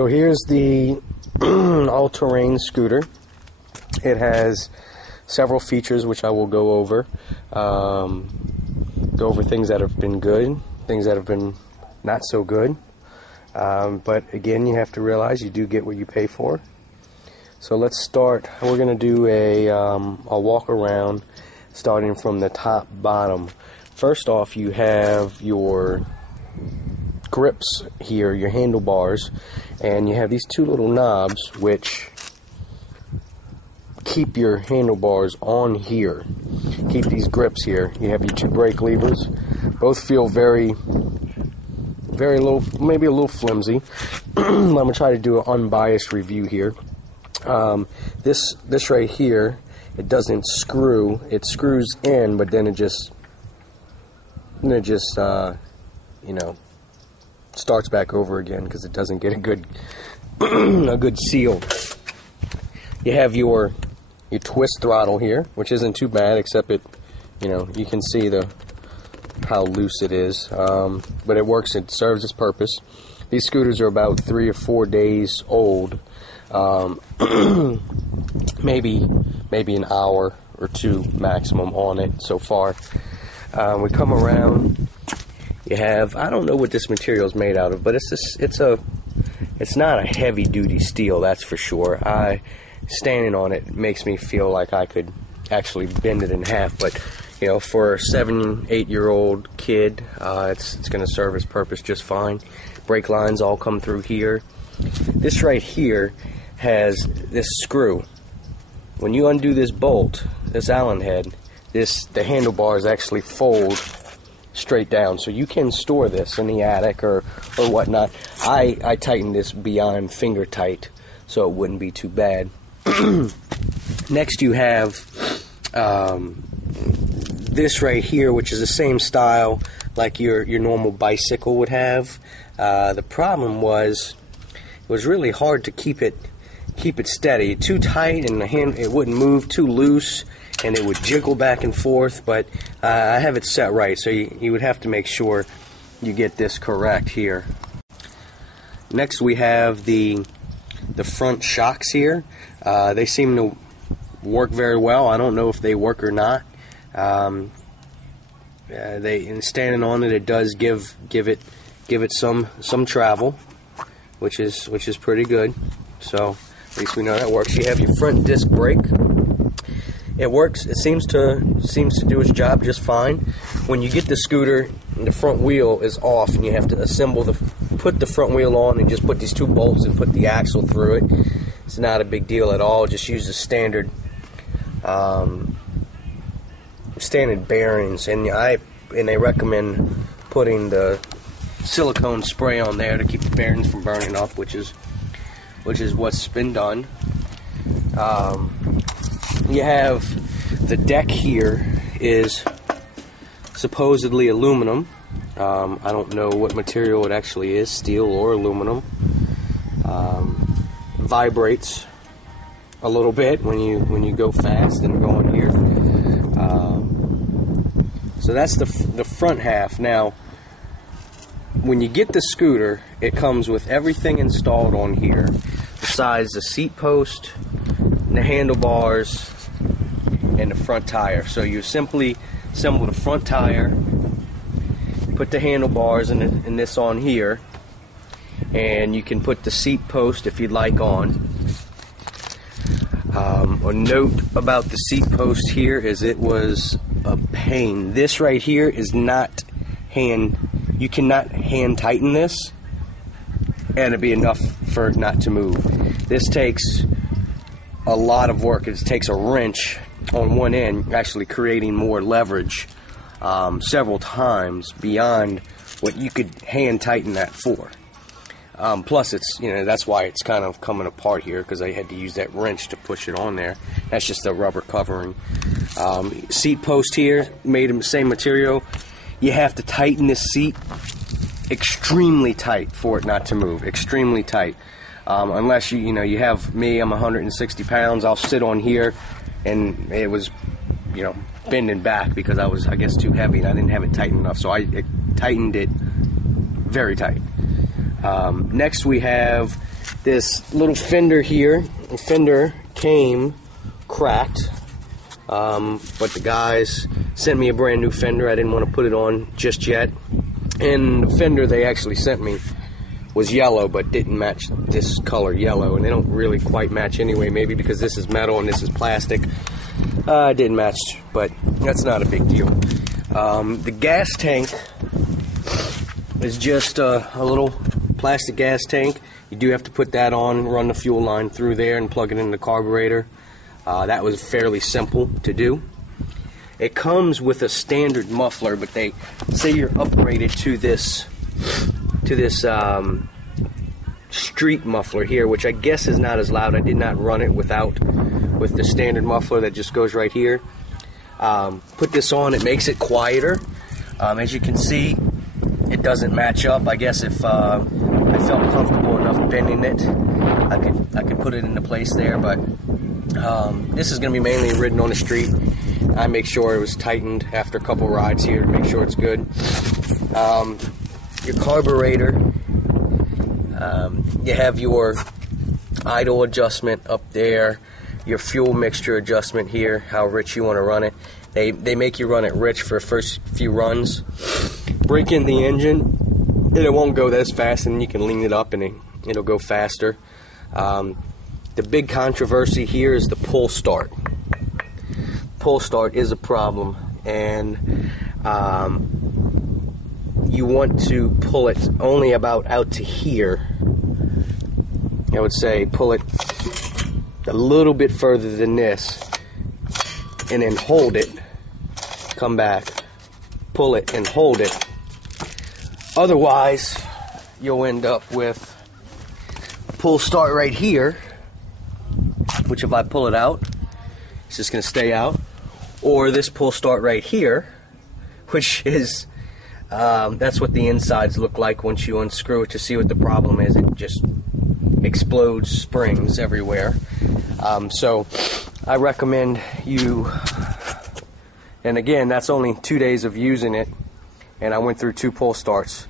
So here's the all-terrain scooter. It has several features which I will go over. Go over things that have been good, things that have been not so good. But again, you have to realize you do get what you pay for. So let's start. We're going to do a walk around starting from the top bottom. First off, you have your grips here, your handlebars, and you have these two little knobs which keep your handlebars on here, keep these grips here. You have your two brake levers. Both feel very low, maybe a little flimsy. I'm going to try to do an unbiased review here. This right here, it doesn't screw. It screws in, but then it just you know, starts back over again because it doesn't get a good a good seal. You have your twist throttle here, which isn't too bad, except it, you know, you can see how loose it is, but it works. It serves its purpose. These scooters are about 3 or 4 days old, maybe an hour or two maximum on it so far. We come around. You have, I don't know what this material is made out of, but it's not a heavy duty steel, that's for sure. Standing on it makes me feel like I could actually bend it in half, but you know, for a 7-8-year-old kid, it's going to serve its purpose just fine. Brake lines all come through here. This right here has this screw. When you undo this bolt, this Allen head, the handlebars actually fold straight down, so you can store this in the attic or whatnot. I tightened this beyond finger tight, so it wouldn't be too bad. Next you have this right here, which is the same style like your normal bicycle would have. The problem was it was really hard to keep it steady. Too tight and it wouldn't move. Too loose and it would jiggle back and forth. But I have it set right, so you would have to make sure you get this correct here. Next we have the front shocks here. They seem to work very well. I don't know if they work or not. In standing on it, it does give it some travel, which is pretty good. So at least we know that works. You have your front disc brake. It works. It seems to do its job just fine. When you get the scooter, the front wheel is off, and you have to put the front wheel on, and just put these two bolts and put the axle through it. It's not a big deal at all. Just use the standard bearings, and they recommend putting the silicone spray on there to keep the bearings from burning up, which is what's been done. You have the deck here is supposedly aluminum. I don't know what material it actually is, steel or aluminum. Vibrates a little bit when you go fast and go on here. So that's the front half. Now, when you get the scooter, it comes with everything installed on here, besides the seat post, the handlebars, and the front tire. So you simply assemble the front tire, put the handlebars and this on here, and you can put the seat post if you'd like on. A note about the seat post here is it was a pain. This right here is not you cannot hand tighten this and it'd be enough for it not to move. This takes a lot of work. It takes a wrench on one end, actually creating more leverage several times beyond what you could hand tighten that for. Plus, that's why it's kind of coming apart here, because I had to use that wrench to push it on there. That's just the rubber covering. Seat post here, made of the same material. You have to tighten this seat extremely tight for it not to move. Extremely tight. Unless you have me, I'm 160 pounds. I'll sit on here, and it was, bending back because I was, I guess, too heavy and I didn't have it tight enough. So I tightened it very tight. Next we have this little fender here. The fender came cracked, but the guys sent me a brand new fender. I didn't want to put it on just yet. And the fender they actually sent me was yellow, but didn't match this color yellow, and they don't really quite match anyway, maybe because this is metal and this is plastic. It didn't match, but that's not a big deal. The gas tank is just a little plastic gas tank. You do have to put that on, run the fuel line through there, and plug it in the carburetor. That was fairly simple to do. It comes with a standard muffler, but they say you're upgraded to this street muffler here, which I guess is not as loud. I did not run it with the standard muffler that just goes right here. Put this on, it makes it quieter. As you can see, it doesn't match up. I guess if I felt comfortable enough bending it, I could put it into place there, but this is going to be mainly ridden on the street. I make sure it was tightened after a couple rides here to make sure it's good. Your carburetor, you have your idle adjustment up there, your fuel mixture adjustment here, how rich you want to run it. They make you run it rich for the first few runs. Break in the engine, and it won't go as fast, and you can lean it up and it'll go faster. The big controversy here is the pull start. Pull start is a problem, and you want to pull it only about out to here. I would say pull it a little bit further than this, and then hold it, come back, pull it and hold it. Otherwise, you'll end up with a pull start right here, which if I pull it out, it's just going to stay out. Or this pull start right here, which is, that's what the insides look like once you unscrew it to see what the problem is. It just explodes springs everywhere. So I recommend you, and again, that's only 2 days of using it, and I went through 2 pull starts.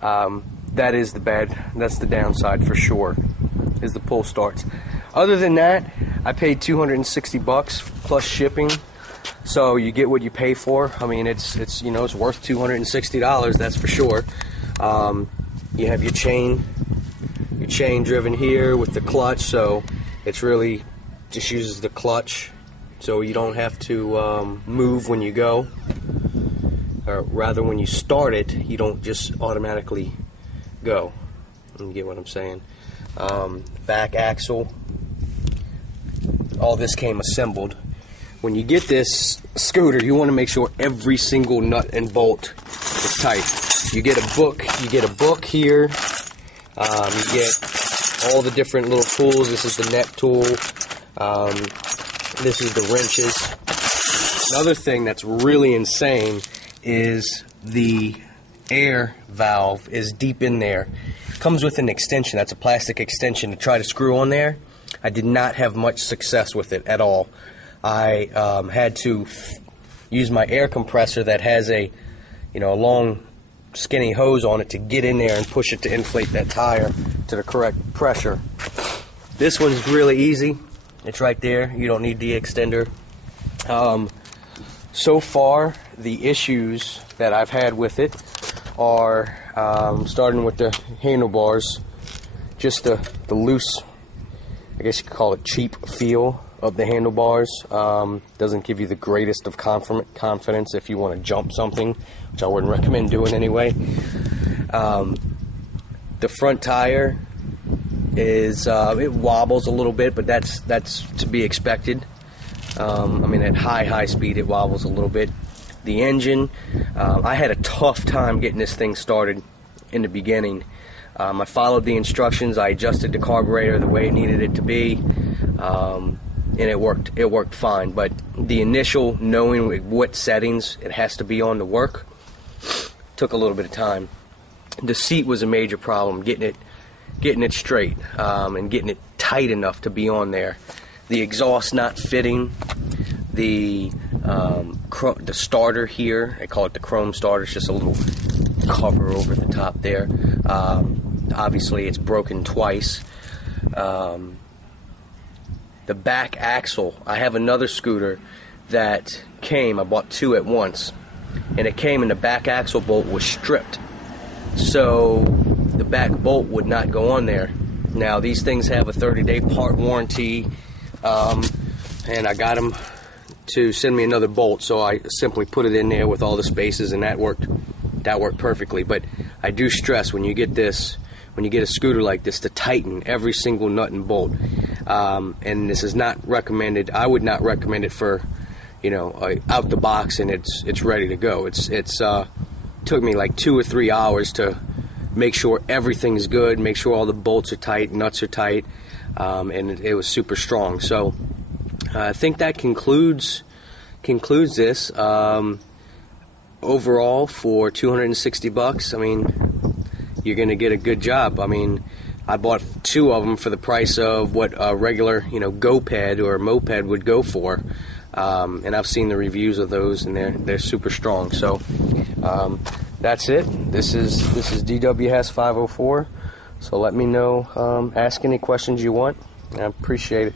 That is that's the downside for sure, is the pull starts. Other than that, I paid $260 plus shipping, so you get what you pay for. I mean, it's worth $260, that's for sure. You have your chain driven here with the clutch, so it's really just uses the clutch, so you don't have to move when you go, or rather when you start it, you don't just automatically go. You get what I'm saying? Back axle, all this came assembled. When you get this scooter, you want to make sure every single nut and bolt is tight. You get a book here. You get all the different little tools. This is the net tool. This is the wrenches. Another thing that's really insane is the air valve is deep in there. It comes with an extension. That's a plastic extension to try to screw on there. I did not have much success with it at all. I had to use my air compressor that has a long skinny hose on it to get in there and push it to inflate that tire to the correct pressure. This one's really easy. It's right there. You don't need the extender. So far, the issues that I've had with it are starting with the handlebars, just the loose, I guess you could call it cheap feel of the handlebars. Doesn't give you the greatest of confidence if you want to jump something, which I wouldn't recommend doing anyway. The front tire is it wobbles a little bit, but that's to be expected. I mean, at high speed it wobbles a little bit. The engine, I had a tough time getting this thing started in the beginning. I followed the instructions. I adjusted the carburetor the way it needed it to be, and it worked fine. But the initial knowing what settings it has to be on to work took a little bit of time. The seat was a major problem, getting it straight, and getting it tight enough to be on there. The exhaust not fitting, the starter here, I call it the chrome starter, it's just a little cover over the top there. Obviously it's broken twice. The back axle, I have another scooter that came, I bought two at once, and it came and the back axle bolt was stripped, so the back bolt would not go on there. Now these things have a 30-day part warranty, and I got them to send me another bolt, so I simply put it in there with all the spaces, and that worked perfectly. But I do stress, when you get this, when you get a scooter like this, to tighten every single nut and bolt. And this is not recommended. I would not recommend it for, you know, out the box and it's ready to go. It's took me like 2 or 3 hours to make sure everything's good, make sure all the bolts are tight, nuts are tight, and it was super strong. So I think that concludes this. Overall, for $260, I mean, you're gonna get a good job. I mean, I bought 2 of them for the price of what a regular, you know, GoPed or moped would go for, and I've seen the reviews of those, and they're super strong. So that's it. This is DWS 504. So let me know. Ask any questions you want. I appreciate it.